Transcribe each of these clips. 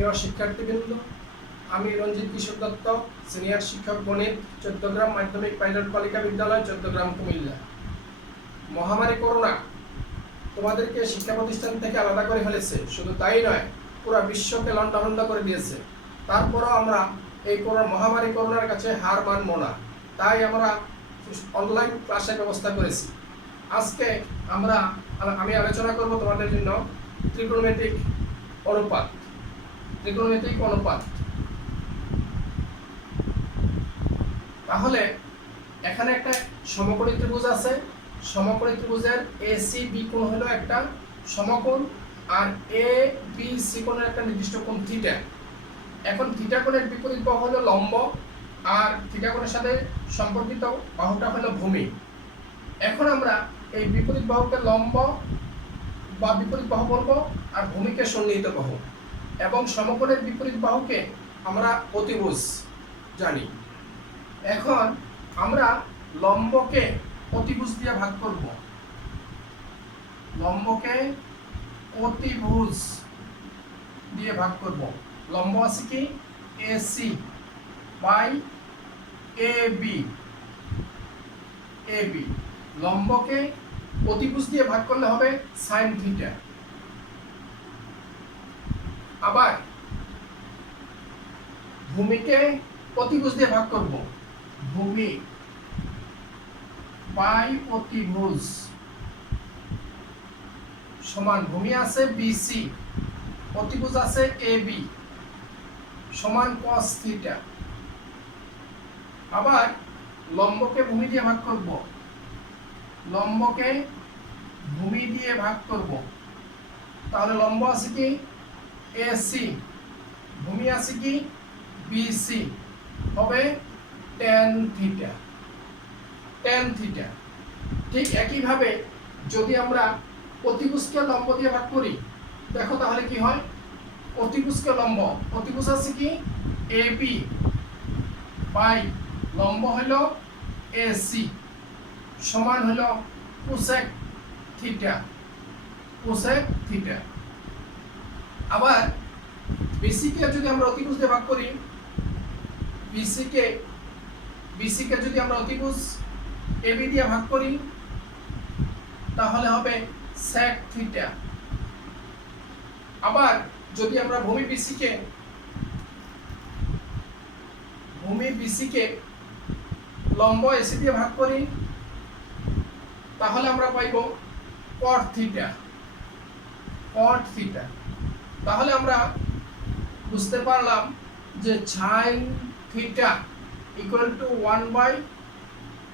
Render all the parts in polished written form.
প্রিয় শিক্ষার্থীবৃন্দ, আমি রঞ্জিত কিশোর দত্ত, সিনিয়র শিক্ষক গণিত, চট্টগ্রাম মাধ্যমিক পাইলট বালিকা বিদ্যালয়, চট্টগ্রাম, কুমিল্লা। মহামারী করোনা তোমাদেরকে শিক্ষা প্রতিষ্ঠান থেকে আলাদা করে ফেলেছে। শুধু তাই নয়, পুরো বিশ্বকে লন্ডভন্ড করে দিয়েছে। তারপরও আমরা এই মহামারী করোনার কাছে হার মানব না। তাই আমরা অনলাইন ক্লাসের ব্যবস্থা করেছি। আজকে আমি আলোচনা করব তোমাদের জন্য ত্রিকোণমিতিক অনুপাত। তাহলে এখানে একটা সমকোণী ত্রিভুজ আছে। সমকোণী ত্রিভুজের এসি বি কোণ হলো একটা সমকোণ, আর এ বি সি কোণের একটা নির্দিষ্ট কোণ থিটা। এখন থিটা কোণের বিপরীত বাহু হলো লম্ব, আর থিটা কোণের সাথে সম্পর্কিত বাহুটা হলো ভূমি। এখন আমরা এই বিপরীত বাহুকে লম্ব বা বিপরীত বাহু বলবো, আর ভূমিকে সন্নিহিত বাহু, এবং সমকোণের বিপরীত বাহুকে আমরা অতিভুজ জানি। এখন আমরা লম্বকে অতিভুজ দিয়ে ভাগ করব। লম্বকে অতিভুজ দিয়ে ভাগ করব। লম্ব আছে কি AC বাই AB। লম্বকে অতিভুজ দিয়ে ভাগ করলে হবে sin থিটা। আবার ভূমিকে অতিভুজ দিয়ে ভাগ করব। ভূমি বাই অতিভুজ সমান ভূমি আছে BC, অতিভুজ আছে AB সমান cos থিটা। আবার লম্বকে ভূমি দিয়ে ভাগ করব। লম্বকে ভূমি দিয়ে ভাগ করব, তাহলে লম্ব আছে কি AC, ভূমি আছে কি BC, হবে tan থিটা। ঠিক একইভাবে যদি আমরা অতিভুজকে লম্ব দিয়ে ভাগ করি, দেখো তাহলে কি হয়। অতিভুজকে লম্ব, অতিভুজ আছে কি AB বাই লম্ব হলো AC সমান হলো cosec থিটা। আবার BC কে যদি আমরা অতিভুজ দিয়ে ভাগ করি, BC কে যদি আমরা অতিভুজ AB দিয়ে ভাগ করি, তাহলে হবে sec থিটা। আবার যদি আমরা ভূমি BC কে লম্ব AC দিয়ে ভাগ করি, তাহলে আমরা পাইব cot থিটা। তাহলে আমরা বুঝতে পারলাম যে sin theta equal two 1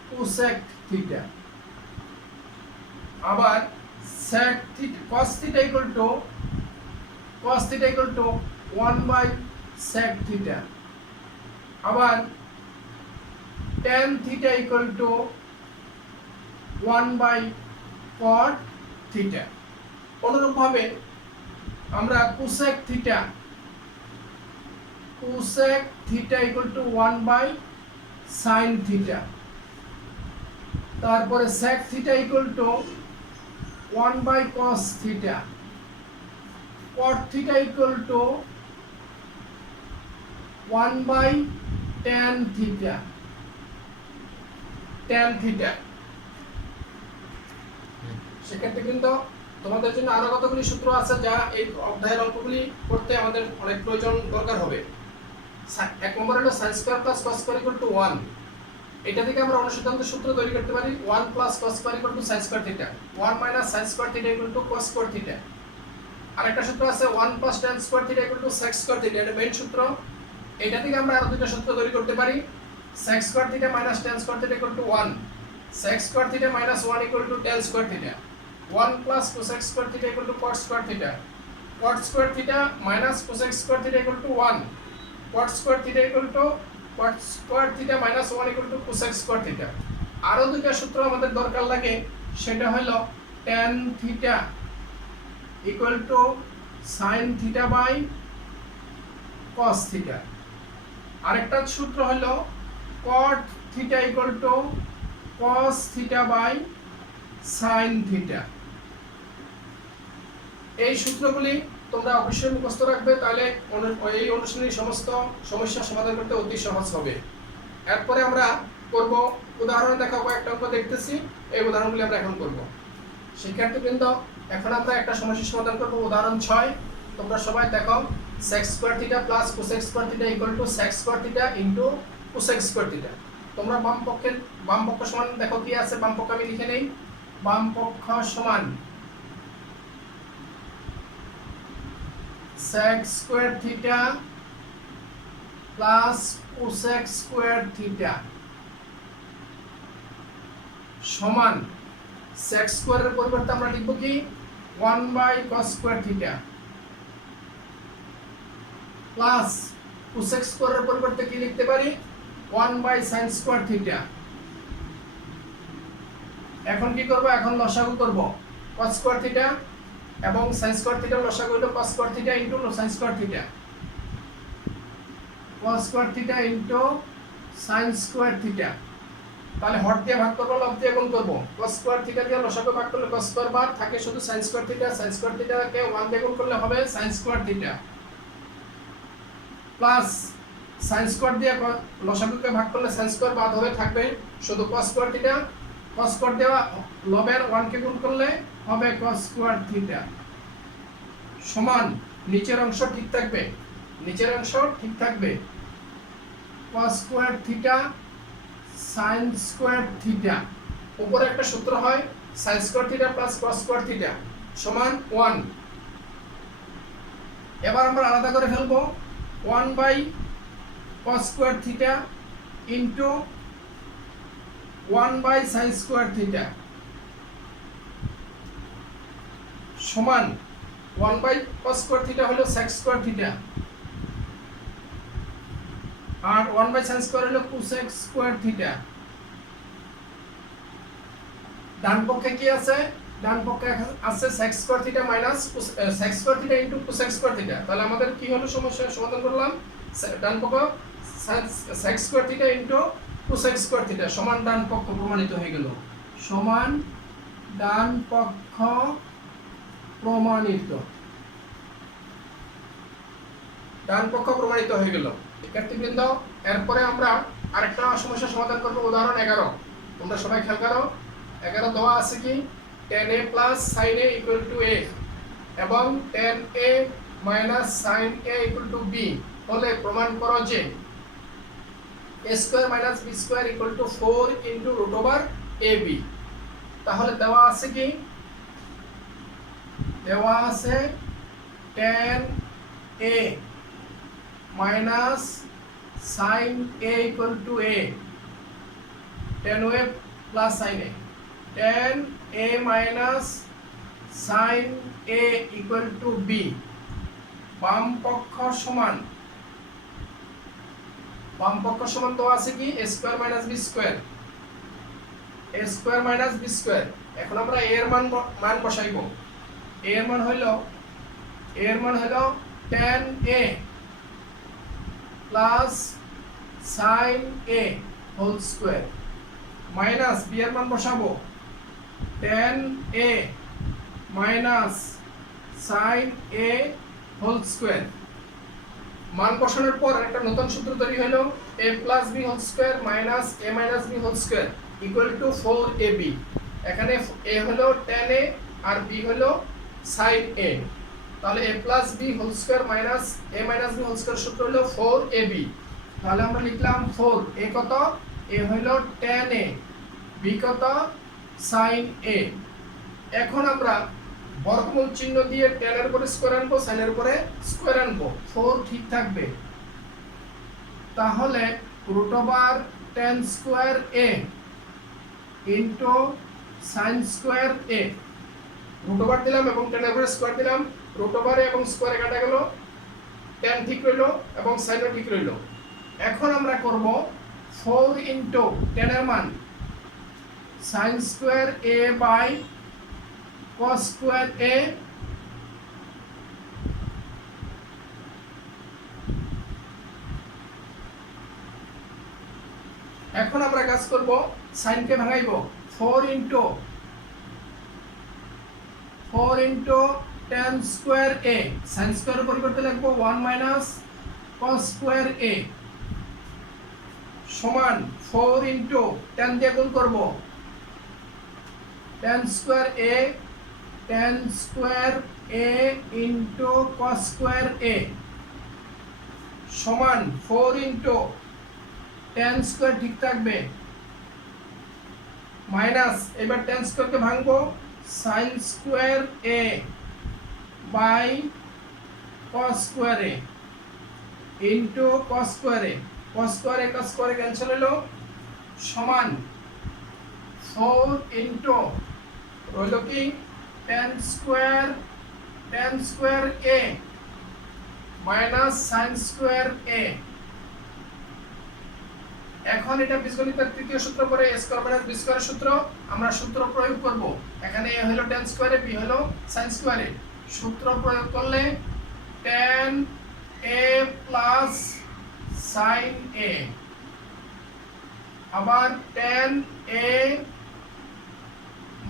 cosec theta. আবার sec theta cos theta equal two 1 sec theta. আবার tan theta equal two 1 cot theta. অনুরূপভাবে আমরা cosec theta equal two 1 sin theta. তারপরে sec theta equal two 1 cos theta. cot theta equal two 1 tan theta. সেক্ষেত্রে কিন্তু তোমাদের জন্য আরো কতগুলি সূত্র আছে, যা এই অধ্যায়ের অঙ্কগুলি করতে আমাদের অনেক দরকার হবে। এক নম্বর হলো sin square plus cos square equal to 1। এটা থেকে আমরা অনুসিদ্ধান্ত সূত্র তৈরি করতে পারি 1 plus cos square equal to sin square theta, 1 minus sin square theta equal to cos square theta. আরেকটা সূত্র আছে 1 plus tan square theta equal two sec square theta, এটা মেইন সূত্র। এটা থেকে আমরা আরো দুটো সূত্র তৈরি করতে পারি sec square theta minus tan square theta equal two 1, sec square theta minus 1 equal to tan square theta, 1 plus cosec square theta equal two cot square theta, cot square theta minus cosec square theta equal two 1, cot square theta equal two cot square theta minus 1 equal to cosec square theta. আরো দুটো সূত্র আমাদের দরকার লাগে, সেটা হলো tan theta equal two sin theta by cos theta. আরেকটা সূত্র হলো cot theta equal to cos theta by sin theta. এই সূত্রগুলি তোমরা অবশ্যই মুখস্থ রাখবে, তাহলে এই অনুশীলনী সমস্ত সমস্যার সমাধান করতে অতি সহজ হবে। এরপরে আমরা করব উদাহরণ দেখাবো, একটা অঙ্ক দেখতেছি, এই উদাহরণগুলি আমরা এখন করব। শিক্ষার্থীবৃন্দ, এখন আমরা একটা সমস্যার সমাধান করব। উদাহরণ 6, তোমরা সবাই দেখো, sec square theta plus cosec square theta equal two sec square theta into cosec square theta. তোমরা বাম পক্ষ সমান দেখো কি আছে, বাম পক্ষ আমি লিখে নেই। বাম পক্ষ সমান sec square theta plus cosec square theta সমান sec স্কয়ারের পরিবর্তে আমরা লিখব কি 1/cos square theta plus cosec স্কয়ারের পরিবর্তে কি লিখতে পারি 1/sin স্কয়ার থিটা। এখন কি করব, এখন লসাগু করব। cos স্কয়ার থিটা এবং sin স্কয়ার থিটার লসাগু হলো cos square theta into sin square theta, cos square theta into sin square theta. তাহলে হর দিয়ে ভাগ করব, লব দিয়ে গুণ করব। cos স্কয়ার থিটা দিয়ে লসাগু ভাগ করলে cos স্কয়ার বার থাকে শুধু sin square theta, sin square থিটাকে 1 দিয়ে গুণ করলে হবে sin square theta plus sin square দিয়ে লসাগুকে ভাগ করলে sin স্কয়ার বাদ হবে, থাকবে শুধু cos square theta. cos square দেওয়া লবের 1 কে গুণ করলে হবে cos স্কয়ার থিটা সমান নিচের অংশ ঠিক থাকবে, নিচের অংশ ঠিক থাকবে cos square theta sin square theta. উপরে একটা সূত্র হয় sin square theta plus cos square theta সমান 1। এবার আমরা আলাদা করে ফেলবো 1/cos square theta into 1/sin square theta সমান 1/cos স্কয়ার থিটা হলো sec স্কয়ার থিটা আর 1/sin স্কয়ার হলো cosec স্কয়ার থিটা। ডান পক্ষে কি আছে, ডান পক্ষে আছে sec square theta minus sec square theta into cosec square theta. তাহলে আমাদের কি হলো, সমস্যার সমাধান করলাম ডান পক্ষ sec square theta into cosec square theta সমান ডান পক্ষ প্রমাণিত হয়ে গেল, সমান ডান পক্ষ প্রমাণিত, ডান পক্ষ প্রমাণিত হয়ে গেল। শিক্ষার্থীবৃন্দ, এরপরে আমরা আরেকটা সমস্যার সমাধান করব। উদাহরণ 11, তোমরা সবাই খেয়াল করো। 11 দেওয়া আছে কি tan a plus sin a equal to a এবং tan a minus sin a equal to b হলে প্রমাণ করো যে a square minus b square equal to 4 into root over ab। তাহলে দেওয়া আছে কি, দেওয়া আছে tan a minus sin a equal to a, tan a plus sin a, tan a minus sin a equal to b। বাম পক্ষ সমান তো আছে কি a square minus b square, a square minus b square। এখন আমরা a এর মান বসাইবো। a এর মান হলো tan a plus sin a whole square minus b এর মান বসাবো tan a minus sin a whole square। মান বসানোর পর একটা নতুন সূত্র তৈরি হলো a plus b whole square minus a minus b whole square equal to 4ab। এখানে a হলো tan a আর b হলো sin a, তাহলে a plus b whole square minus a minus b whole square সূত্র হলো 4ab। তাহলে আমরা লিখলাম 4, a কত, a হলো tan a, b কত sin a। এখন আমরা বর্গমূল চিহ্ন দিয়ে tan এর উপরে স্কয়ার আনবো, sin এর উপরে স্কয়ার আনবো, 4 ঠিক থাকবে। তাহলে root over tan square a into sin square a, root over দিলাম এবং tan এর উপরে স্কয়ার দিলাম, root over এবং স্কয়ারে কাটা গেল, tan ঠিক রইলো এবং sin ও ঠিক রইলো। এখন আমরা করব 4 into tan এর মান sin square a by cos square a এখন আমরা কাজ করব sin কে ভাঙাইবো 4 into tan square a sin স্কয়ারের পরিবর্তে লিখব 1 মাইনাস cos স্কয়ার a সমান 4 ইনটু tan দিয়ে গুণ করব tan square a into cos square a সমান 4 ইনটু tan স্কয়ার ঠিক থাকবে মাইনাস এবার tan স্কয়ারকে ভাঙবো sin square a by cos square a into cos square a cos square a cancel হলো সমান 4 ইনটু হলো কি tan square a minus sin square a এখন এটা বীজগণিতের তৃতীয় সূত্র পরে a স্কয়ার মাইনাস b স্কয়ারের সূত্র আমরা সূত্র প্রয়োগ করব এখানে a হলো tan স্কয়ার a b হলো sin স্কয়ার a সূত্র প্রয়োগ করলে tan a plus sin a আবার tan a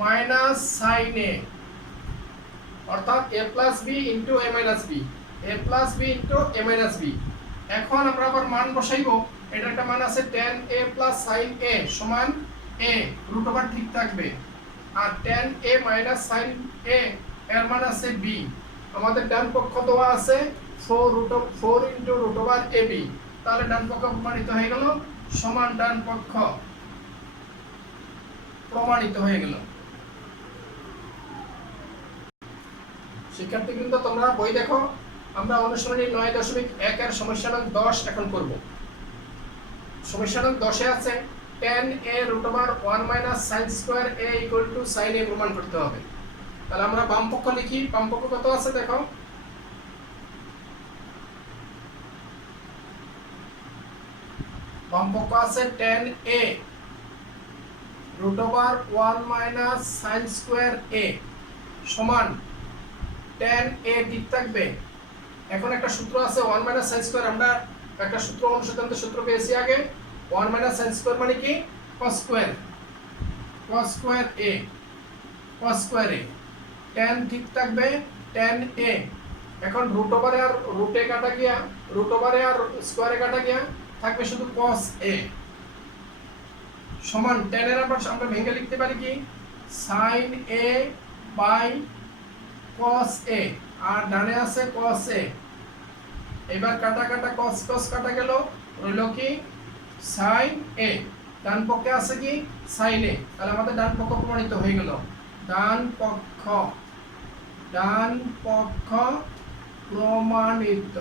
minus sin a অর্থাৎ a plus b into a minus b a plus b into a minus b এখন আমরা আবার মান বসাইবো এটা একটা মান আছে tan a plus sin a সমান a রুট ওভার ঠিক থাকবে আর tan a minus sin a এর মান আছে b আমাদের ডান পক্ষ দেওয়া আছে 4 ইনটু রুট ওভার ab তাহলে ডান পক্ষ প্রমাণিত হয়ে গেল সমান ডান পক্ষ প্রমাণিত হয়ে গেল শিক্ষার্থীবৃন্দ তোমরা বই দেখো আমরা অনুশীলনী 9.1 এর সমস্যা নং 10 এখন করব সমস্যা নং 10 এ আছে tan a √1 - sin square a = sin a প্রমাণ করতে হবে তাহলে আমরা বাম পক্ষ লিখি বাম পক্ষ কত আছে দেখো বাম পক্ষ আছে tan a √1 - sin square a সমান tan a ঠিক থাকবে এখন একটা সূত্র আছে 1 - sin স্কয়ার আমরা একটা সূত্র অনুসন্ধানের সূত্র পেয়েছি আগে 1 - sin স্কয়ার মানে কি cos square a cos square a tan ঠিক থাকবে tan a এখন রুট ওভারে আর রুটে কাটা গিয়া রুট ওভারে আর স্কয়ারে কাটা গিয়া থাকবে শুধু cos a সমান tan এর আবার আমরা ভেঙে লিখতে পারি কি sin a by cos a আর ডানে আছে cos a এবার কাটা কাটা cos কাটা গেল রইল কি sin a ডান পক্ষে আছে কি sin a তাহলে আমাদের ডান পক্ষ প্রমাণিত হয়ে গেল ডান পক্ষ প্রমাণিত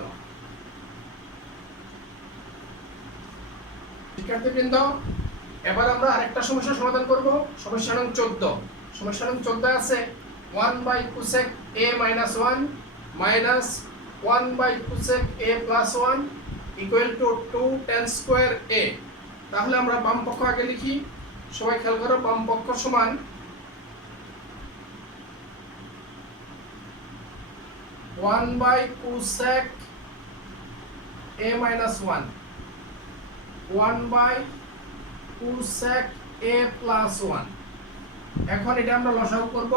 শিক্ষার্থীবৃন্দ এবার আমরা আরেকটা সমস্যার সমাধান করব সমস্যা নং 14 সমস্যা নং 14 আছে 1/cosec a - 1 minus 1/cosec a plus 1 equal to 2 tan square a তাহলে আমরা বাম পক্ষ আগে লিখি সবাই খেয়াল করো বাম পক্ষ সমান 1/cosec a minus 1 1/cosec a plus 1 এখন এটা আমরা লসাগু করব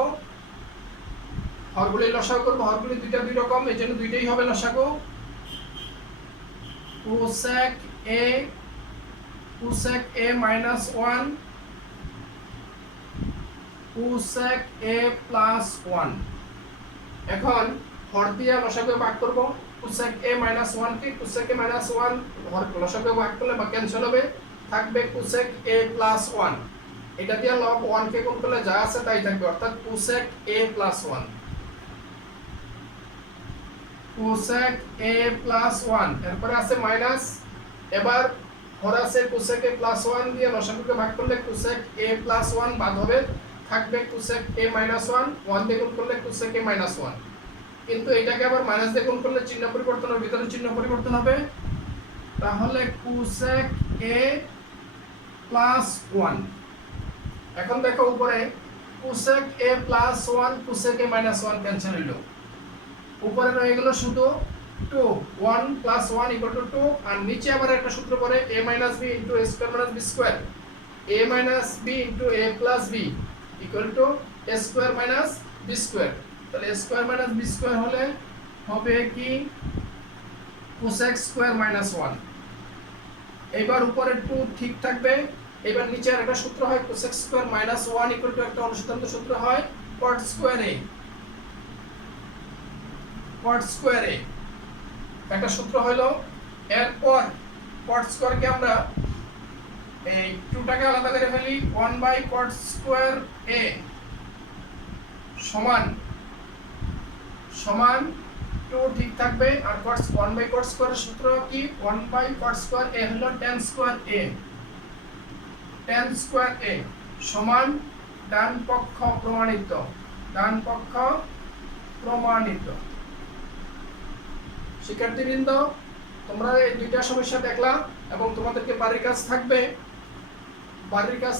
হরগুলি লসাগু করব হরগুলি দুইটা দুই রকম এজন্য দুইটাই হবে লসাগু cosec a minus 1 cosec a plus 1 এখন হর দিয়ে লসাগু ভাগ করব cosec a minus 1 K cosec a minus 1 হর লসাগু ভাগ করলে বা ক্যান্সেল হবে থাকবে cosec a plus 1 এটা দিয়ে log 1 কে গুণ করলে যা আছে তাই থাকবে অর্থাৎ cosec a plus 1 cosec a plus 1 এরপরে আছে মাইনাস এবার হর আছে cosec a plus 1 দিয়ে লসাগুকে ভাগ করলে cosec a plus 1 বাদ হবে থাকবে cosec a minus 1 1 দিয়ে গুণ করলে cosec a minus 1 কিন্তু এটাকে আবার মাইনাস দিয়ে গুণ করলে চিহ্ন পরিবর্তন হবে ভিতরে চিহ্ন পরিবর্তন হবে তাহলে cosec a plus 1 এখন দেখো উপরে cosec a plus 1 cosec a minus 1 cancel হলো উপরে রয়ে গেল শুধু 2 1 plus 1 equal to 2 আর নিচে আবার একটা সূত্র পড়ে a minus b into a square minus b square a minus b into a plus b equal to a square minus b square তাহলে a square minus b square হলে হবে কি cos x square minus 1। এবার উপরে 2 ঠিক থাকবে। এবার নিচে একটা সূত্র হয় cos x square minus 1 equal to একটা অনুসন্ধান সূত্র হয় cot square a। cot square a একটা সূত্র হলো। এরপর cot স্কয়ারকে আমরা এই 2 টাকে আলাদা করে ফেলি 1 বাই cot স্কয়ার a সমান 2 ঠিক থাকবে। আর cot 1 বাই cot স্কয়ারের সূত্র কি 1 বাই cot স্কয়ার a হলো tan square a। tan square a সমান ডান পক্ষ প্রমাণিত। শিক্ষার্থীবৃন্দ, তোমরা এই দুইটা সমস্যা দেখলা এবং তোমাদেরকে বাড়ির কাজ থাকবে। বাড়ির কাজ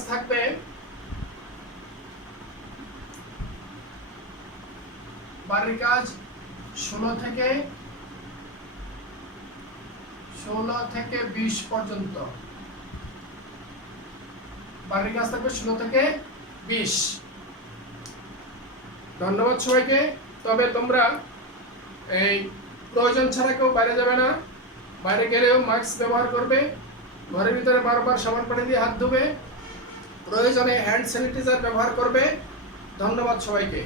16 থেকে 20 পর্যন্ত। বাড়ির কাজ থাকবে 16 থেকে 20। ধন্যবাদ সবাইকে। তবে তোমরা এই প্রয়োজন ছাড়া কেউ বাইরে যাবে না। বাইরে গেলেও মাস্ক ব্যবহার করবে। ঘরের ভিতরে বারবার সাবান পানি দিয়ে হাত ধুবে। প্রয়োজনে হ্যান্ড স্যানিটাইজার ব্যবহার করবে। ধন্যবাদ সবাইকে।